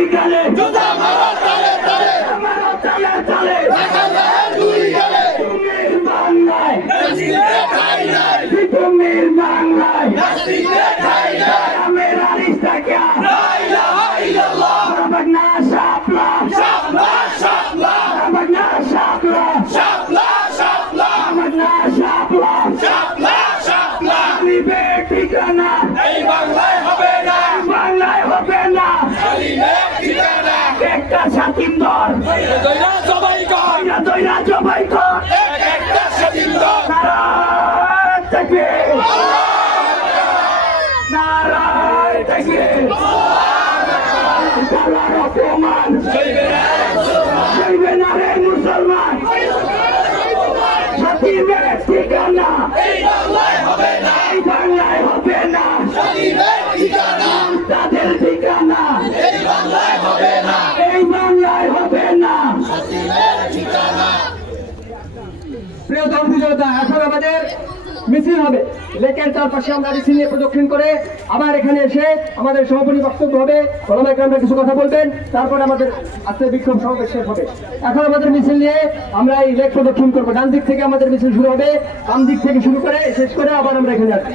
দুই গালে জুতা মারো তালে তালে আমারও তালে তালে ঢাকা যায় দুই গালে তুমির বাংলায় নাচিতে ঠাই নাই তুমির বাংলায় নাচিতে ঠাই নাই আমের আরিস্তাকে লা ইলাহা ইল্লাল্লাহ বাগনা শাপলা শাপলা শাপলা বাগনা শাপলা শাপলা শাপলা বাগনা শাপলা শাপলা শাপলা গরিবের ঠিকানা এই বাংলায় হবে না বাংলায় হবে না গরিবের ঠিকানা একটা ছাতিম দল দইরা সবাই কর দইরা জবাই কর এক একটা স্বাধীন দল নারায় তাকবীর নারায় তাকবীর আল্লাহর অপমান জয়বে না সইবে না রে মুসলমান ছাতিমের ঠিকানা এই বাংলায় হবে না এই বাংলায় হবে না গরিবের ঠিকানা তাদের ঠিকানা এই বাংলায় হবে না এই বাংলায় হবে না। গরিবের ঠিকানা প্রিয় দর্শক জনতা, এখন আমাদের মিছিল হবে। লেকের চারপাশে আমরা মিছিল নিয়ে প্রদক্ষিণ করে আবার এখানে এসে আমাদের সমাপনী বক্তব্য হবে। ওলামায়ে কেরামরা কিছু কথা বলবেন, তারপরে আমাদের আজকের বিক্ষোভ সমাবেশ শেষ হবে। এখন আমাদের মিছিল নিয়ে আমরা এই লেক প্রদক্ষিণ করবো। ডান দিক থেকে আমাদের মিছিল শুরু হবে, বাম দিক থেকে শুরু করে শেষ করে আবার আমরা এখানে আসবো।